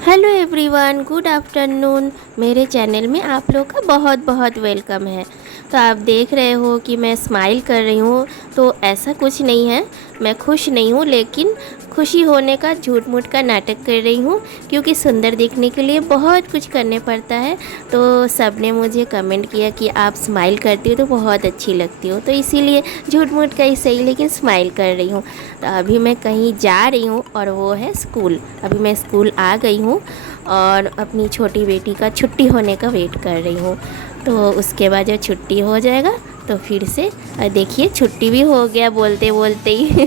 Hello everyone, good afternoon. मेरे channel में आप लोग का बहुत बहुत वेलकम है। तो आप देख रहे हो कि मैं स्माइल कर रही हूँ, तो ऐसा कुछ नहीं है। मैं खुश नहीं हूँ, लेकिन खुशी होने का झूठ मूठ का नाटक कर रही हूँ, क्योंकि सुंदर दिखने के लिए बहुत कुछ करने पड़ता है। तो सब ने मुझे कमेंट किया कि आप स्माइल करती हो तो बहुत अच्छी लगती हो, तो इसीलिए झूठ मूठ का ही सही, लेकिन स्माइल कर रही हूँ। तो अभी मैं कहीं जा रही हूँ, और वो है स्कूल। अभी मैं स्कूल आ गई हूँ और अपनी छोटी बेटी का छुट्टी होने का वेट कर रही हूँ। तो उसके बाद जब छुट्टी हो जाएगा तो फिर से देखिए छुट्टी भी हो गया बोलते बोलते ही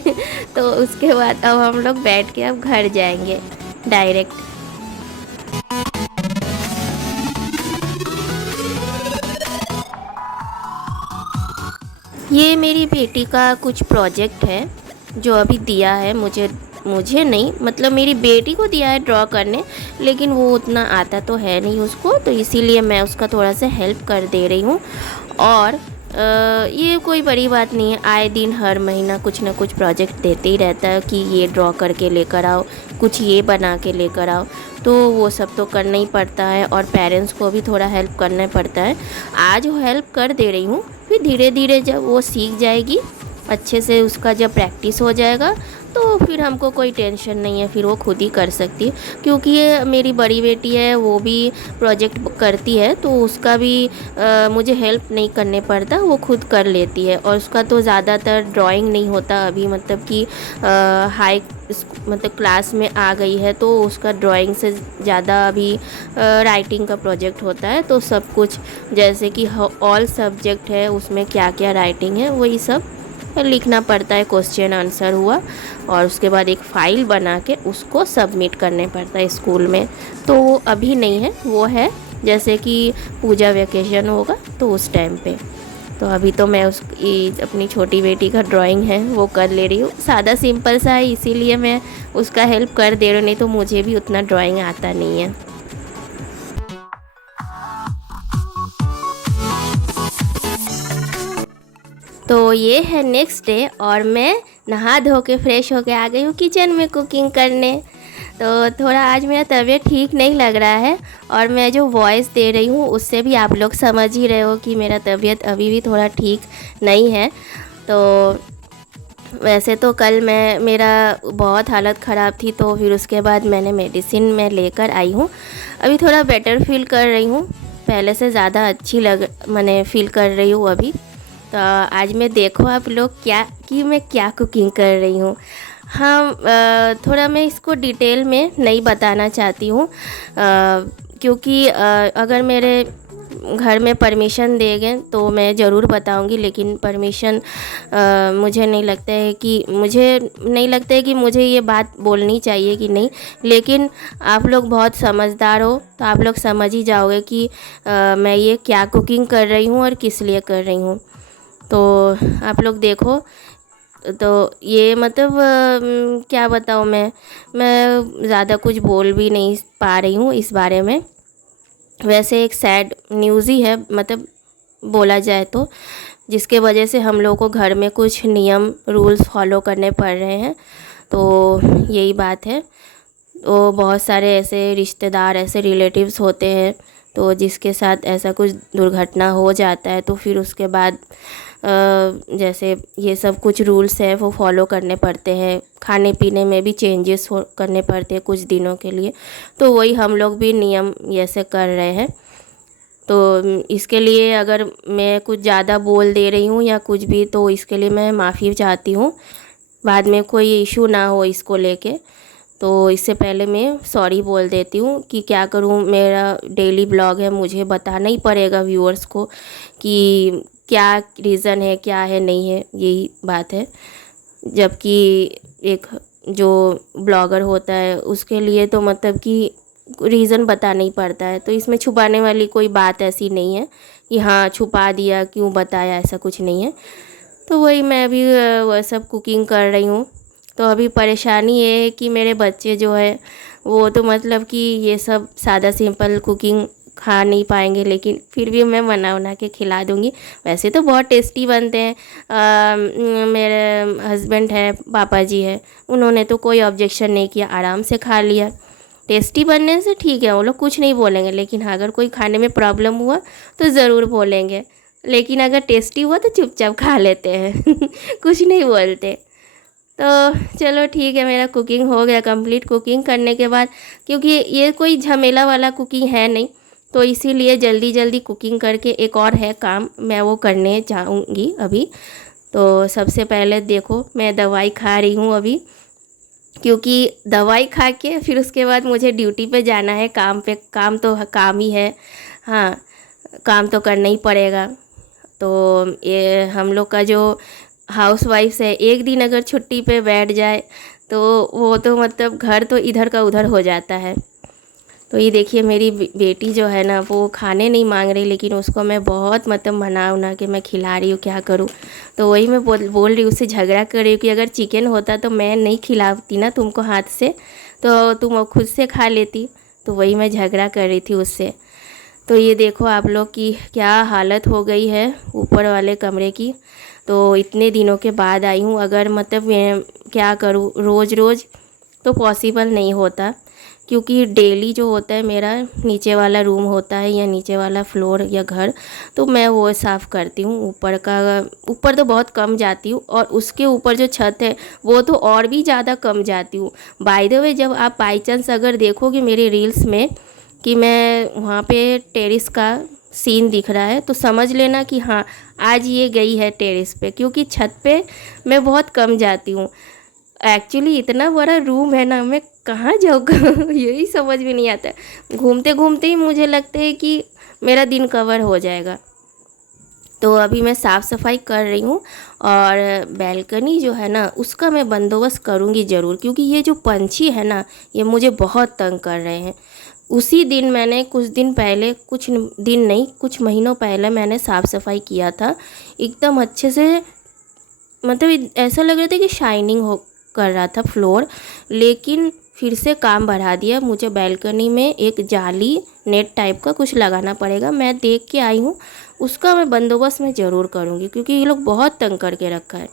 तो उसके बाद अब हम लोग बैठ के अब घर जाएंगे डायरेक्ट। ये मेरी बेटी का कुछ प्रोजेक्ट है जो अभी दिया है मुझे। मुझे नहीं, मतलब मेरी बेटी को दिया है ड्रॉ करने, लेकिन वो उतना आता तो है नहीं उसको, तो इसीलिए मैं उसका थोड़ा सा हेल्प कर दे रही हूँ। और ये कोई बड़ी बात नहीं है, आए दिन हर महीना कुछ ना कुछ प्रोजेक्ट देते ही रहता है कि ये ड्रॉ करके लेकर आओ, कुछ ये बना के लेकर आओ। तो वो सब तो करना ही पड़ता है, और पेरेंट्स को भी थोड़ा हेल्प करना पड़ता है। आज वो हेल्प कर दे रही हूँ, फिर धीरे धीरे जब वो सीख जाएगी अच्छे से, उसका जब प्रैक्टिस हो जाएगा तो फिर हमको कोई टेंशन नहीं है, फिर वो खुद ही कर सकती है। क्योंकि ये मेरी बड़ी बेटी है, वो भी प्रोजेक्ट करती है, तो उसका भी मुझे हेल्प नहीं करने पड़ता, वो खुद कर लेती है। और उसका तो ज़्यादातर ड्राइंग नहीं होता अभी, मतलब कि हाई मतलब क्लास में आ गई है, तो उसका ड्राइंग से ज़्यादा अभी राइटिंग का प्रोजेक्ट होता है। तो सब कुछ जैसे कि ऑल सब्जेक्ट है, उसमें क्या क्या राइटिंग है वही सब लिखना पड़ता है। क्वेश्चन आंसर हुआ, और उसके बाद एक फ़ाइल बना के उसको सबमिट करने पड़ता है स्कूल में। तो वो अभी नहीं है, वो है जैसे कि पूजा वेकेशन होगा तो उस टाइम पे। तो अभी तो मैं अपनी छोटी बेटी का ड्राइंग है वो कर ले रही हूँ। सादा सिंपल सा है, इसीलिए मैं उसका हेल्प कर दे रही हूँ, नहीं तो मुझे भी उतना ड्राइंग आता नहीं है। तो ये है नेक्स्ट डे, और मैं नहा धो के फ्रेश होके आ गई हूँ किचन में कुकिंग करने। तो थोड़ा आज मेरा तबीयत ठीक नहीं लग रहा है, और मैं जो वॉइस दे रही हूँ उससे भी आप लोग समझ ही रहे हो कि मेरा तबीयत अभी भी थोड़ा ठीक नहीं है। तो वैसे तो कल मैं मेरा बहुत हालत ख़राब थी, तो फिर उसके बाद मैंने मेडिसिन में लेकर आई हूँ। अभी थोड़ा बेटर फील कर रही हूँ, पहले से ज़्यादा अच्छी मैंने फ़ील कर रही हूँ अभी। तो आज मैं देखो आप लोग क्या कि मैं क्या कुकिंग कर रही हूँ। हाँ, थोड़ा मैं इसको डिटेल में नहीं बताना चाहती हूँ, क्योंकि अगर मेरे घर में परमिशन देंगे तो मैं ज़रूर बताऊंगी, लेकिन परमिशन मुझे नहीं लगता है कि मुझे ये बात बोलनी चाहिए कि नहीं। लेकिन आप लोग बहुत समझदार हो, तो आप लोग समझ ही जाओगे कि मैं ये क्या कुकिंग कर रही हूँ और किस लिए कर रही हूँ। तो आप लोग देखो। तो ये मतलब क्या बताऊँ मैं ज़्यादा कुछ बोल भी नहीं पा रही हूँ इस बारे में। वैसे एक सैड न्यूज़ ही है, मतलब बोला जाए तो, जिसके वजह से हम लोगों को घर में कुछ नियम रूल्स फॉलो करने पड़ रहे हैं। तो यही बात है। तो बहुत सारे ऐसे रिश्तेदार, ऐसे रिलेटिव्स होते हैं, तो जिसके साथ ऐसा कुछ दुर्घटना हो जाता है, तो फिर उसके बाद जैसे ये सब कुछ रूल्स है वो फॉलो करने पड़ते हैं। खाने पीने में भी चेंजेस करने पड़ते हैं कुछ दिनों के लिए। तो वही हम लोग भी नियम ऐसे कर रहे हैं। तो इसके लिए अगर मैं कुछ ज़्यादा बोल दे रही हूँ या कुछ भी, तो इसके लिए मैं माफ़ी चाहती हूँ। बाद में कोई इशू ना हो इसको लेके, तो इससे पहले मैं सॉरी बोल देती हूँ कि क्या करूँ, मेरा डेली ब्लॉग है, मुझे बताना ही पड़ेगा व्यूअर्स को कि क्या रीज़न है, क्या है नहीं है, यही बात है। जबकि एक जो ब्लॉगर होता है उसके लिए तो मतलब कि रीज़न बताना ही पड़ता है, तो इसमें छुपाने वाली कोई बात ऐसी नहीं है कि हाँ छुपा दिया क्यों बताया, ऐसा कुछ नहीं है। तो वही मैं अभी वह सब कुकिंग कर रही हूँ। तो अभी परेशानी ये है कि मेरे बच्चे जो है वो तो मतलब कि ये सब सादा सिंपल कुकिंग खा नहीं पाएंगे, लेकिन फिर भी मैं बना बना के खिला दूँगी। वैसे तो बहुत टेस्टी बनते हैं। मेरे हस्बैंड है, पापा जी है, उन्होंने तो कोई ऑब्जेक्शन नहीं किया, आराम से खा लिया। टेस्टी बनने से ठीक है, वो लोग कुछ नहीं बोलेंगे, लेकिन हाँ अगर कोई खाने में प्रॉब्लम हुआ तो ज़रूर बोलेंगे। लेकिन अगर टेस्टी हुआ तो चुपचाप खा लेते हैं कुछ नहीं बोलते। तो चलो ठीक है, मेरा कुकिंग हो गया कंप्लीट। कुकिंग करने के बाद, क्योंकि ये कोई झमेला वाला कुकिंग है नहीं, तो इसीलिए जल्दी जल्दी कुकिंग करके एक और है काम, मैं वो करने जाऊँगी अभी। तो सबसे पहले देखो मैं दवाई खा रही हूँ अभी, क्योंकि दवाई खा के फिर उसके बाद मुझे ड्यूटी पे जाना है, काम पे। काम तो काम ही है, हाँ काम तो करना ही पड़ेगा। तो ये हम लोग का जो हाउस वाइफ्स है, एक दिन अगर छुट्टी पे बैठ जाए तो वो तो मतलब घर तो इधर का उधर हो जाता है। तो ये देखिए मेरी बेटी जो है ना, वो खाने नहीं मांग रही, लेकिन उसको मैं बहुत मतलब मना उना के मैं खिला रही हूँ, क्या करूँ। तो वही मैं बोल रही हूँ, उससे झगड़ा कर रही हूँ कि अगर चिकन होता तो मैं नहीं खिलाती ना तुमको हाथ से, तो तुम खुद से खा लेती। तो वही मैं झगड़ा कर रही थी उससे। तो ये देखो आप लोग की क्या हालत हो गई है ऊपर वाले कमरे की। तो इतने दिनों के बाद आई हूँ, अगर मतलब मैं क्या करूँ, रोज़ रोज़ तो पॉसिबल नहीं होता, क्योंकि डेली जो होता है मेरा नीचे वाला रूम होता है या नीचे वाला फ्लोर या घर, तो मैं वो साफ़ करती हूँ। ऊपर तो बहुत कम जाती हूँ, और उसके ऊपर जो छत है वो तो और भी ज़्यादा कम जाती हूँ। बाय द वे, जब आप बाई चांस अगर देखोगे मेरे रील्स में कि मैं वहाँ पे टेरेस का सीन दिख रहा है, तो समझ लेना कि हाँ आज ये गई है टेरेस पे, क्योंकि छत पे मैं बहुत कम जाती हूँ। एक्चुअली इतना बड़ा रूम है ना, मैं कहाँ जाऊँ यही समझ में नहीं आता। घूमते घूमते ही मुझे लगता है कि मेरा दिन कवर हो जाएगा। तो अभी मैं साफ़ सफाई कर रही हूँ, और बैल्कनी जो है ना उसका मैं बंदोबस्त करूँगी ज़रूर, क्योंकि ये जो पंछी है ना ये मुझे बहुत तंग कर रहे हैं। उसी दिन मैंने कुछ दिन पहले, कुछ दिन नहीं कुछ महीनों पहले मैंने साफ़ सफाई किया था एकदम अच्छे से। मतलब ऐसा लग रहा था कि शाइनिंग हो कर रहा था फ्लोर, लेकिन फिर से काम बढ़ा दिया। मुझे बैल्कनी में एक जाली नेट टाइप का कुछ लगाना पड़ेगा, मैं देख के आई हूँ। उसका मैं बंदोबस्त मैं ज़रूर करूँगी, क्योंकि ये लोग बहुत तंग करके रखा है।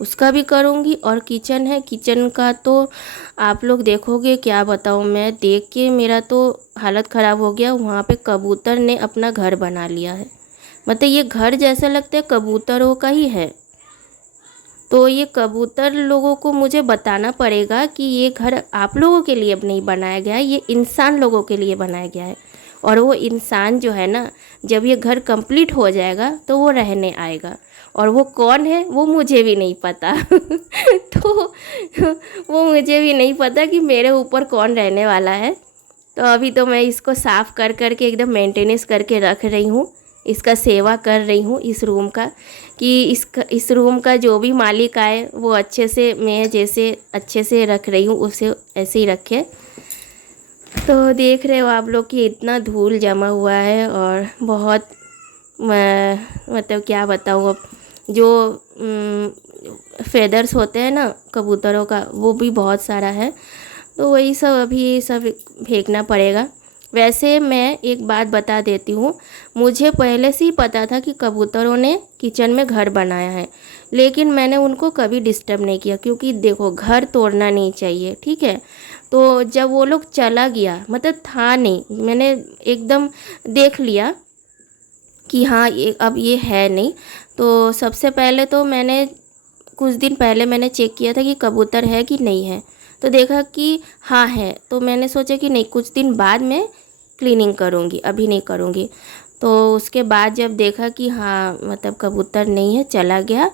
उसका भी करूँगी। और किचन है, किचन का तो आप लोग देखोगे, क्या बताऊँ, मैं देख के मेरा तो हालत ख़राब हो गया। वहाँ पे कबूतर ने अपना घर बना लिया है, मतलब ये घर जैसा लगता है कबूतरों का ही है। तो ये कबूतर लोगों को मुझे बताना पड़ेगा कि ये घर आप लोगों के लिए नहीं बनाया गया है, ये इंसान लोगों के लिए बनाया गया है। और वो इंसान जो है ना, जब ये घर कंप्लीट हो जाएगा तो वो रहने आएगा, और वो कौन है वो मुझे भी नहीं पता तो वो मुझे भी नहीं पता कि मेरे ऊपर कौन रहने वाला है। तो अभी तो मैं इसको साफ़ कर कर के एकदम मेंटेनेंस करके रख रही हूँ, इसका सेवा कर रही हूँ इस रूम का, कि इस रूम का जो भी मालिक आए वो अच्छे से, मैं जैसे अच्छे से रख रही हूँ उसे ऐसे ही रखे। तो देख रहे हो आप लोग कि इतना धूल जमा हुआ है, और बहुत मतलब क्या बताऊँ अब, जो फेदर्स होते हैं ना कबूतरों का, वो भी बहुत सारा है। तो वही सब अभी सब फेंकना पड़ेगा। वैसे मैं एक बात बता देती हूँ, मुझे पहले से ही पता था कि कबूतरों ने किचन में घर बनाया है, लेकिन मैंने उनको कभी डिस्टर्ब नहीं किया, क्योंकि देखो घर तोड़ना नहीं चाहिए, ठीक है। तो जब वो लोग चला गया, मतलब था नहीं, मैंने एकदम देख लिया कि हाँ ये अब ये है नहीं। तो सबसे पहले तो मैंने कुछ दिन पहले मैंने चेक किया था कि कबूतर है कि नहीं है, तो देखा कि हाँ है। तो मैंने सोचा कि नहीं, कुछ दिन बाद मैं क्लीनिंग करूँगी, अभी नहीं करूँगी। तो उसके बाद जब देखा कि हाँ मतलब कबूतर नहीं है, चला गया,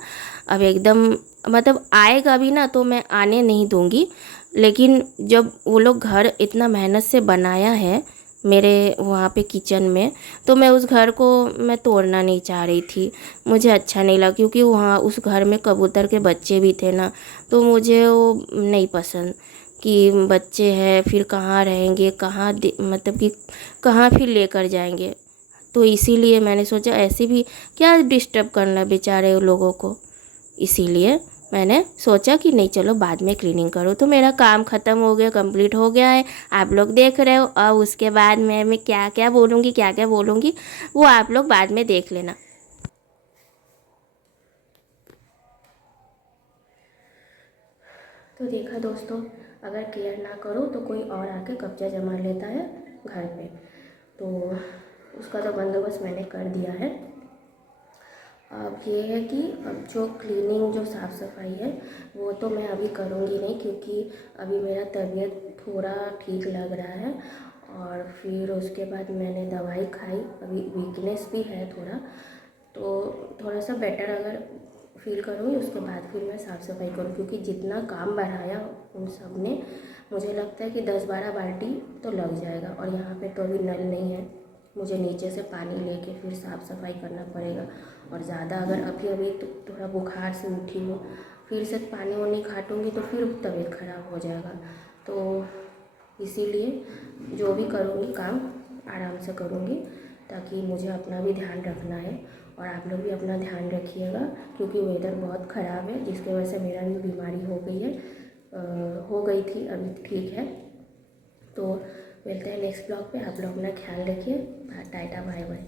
अब एकदम मतलब आएगा भी ना तो मैं आने नहीं दूँगी। लेकिन जब वो लोग घर इतना मेहनत से बनाया है मेरे वहाँ पे किचन में, तो मैं उस घर को मैं तोड़ना नहीं चाह रही थी। मुझे अच्छा नहीं लगा, क्योंकि वहाँ उस घर में कबूतर के बच्चे भी थे ना, तो मुझे वो नहीं पसंद कि बच्चे हैं फिर कहाँ रहेंगे, मतलब कि कहाँ फिर लेकर जाएंगे। तो इसीलिए मैंने सोचा ऐसे भी क्या डिस्टर्ब करना बेचारे लोगों को, इसीलिए मैंने सोचा कि नहीं चलो बाद में क्लीनिंग करो। तो मेरा काम ख़त्म हो गया, कंप्लीट हो गया है, आप लोग देख रहे हो। और उसके बाद मैं क्या क्या बोलूँगी वो आप लोग बाद में देख लेना। तो देखा दोस्तों, अगर केयर ना करो तो कोई और आके कब्जा जमा लेता है घर पे। तो उसका तो बंदोबस्त मैंने कर दिया है। अब ये है कि अब जो क्लीनिंग, जो साफ़ सफाई है वो तो मैं अभी करूँगी नहीं, क्योंकि अभी मेरा तबीयत थोड़ा ठीक लग रहा है। और फिर उसके बाद मैंने दवाई खाई, अभी वीकनेस भी है थोड़ा, तो थोड़ा सा बेटर अगर फील करूँगी उसके बाद फिर मैं साफ़ सफाई करूँ, क्योंकि जितना काम बढ़ाया उन सब ने, मुझे लगता है कि 10-12 बाल्टी तो लग जाएगा। और यहाँ पे तो अभी नल नहीं है, मुझे नीचे से पानी लेके फिर साफ़ सफाई करना पड़ेगा। और ज़्यादा अगर अभी तो थोड़ा बुखार से उठी हूँ, फिर से पानी वानी खाटूँगी तो फिर तबीयत ख़राब हो जाएगा। तो इसीलिए जो भी करूँगी काम आराम से करूँगी, ताकि मुझे अपना भी ध्यान रखना है और आप लोग भी अपना ध्यान रखिएगा, क्योंकि वेदर बहुत ख़राब है जिसकी वजह से मेरा भी बीमारी हो गई है, हो गई थी, अभी ठीक है। तो मिलते हैं नेक्स्ट ब्लॉग पे। आप लोग अपना ख्याल रखिए। Tata, bye bye.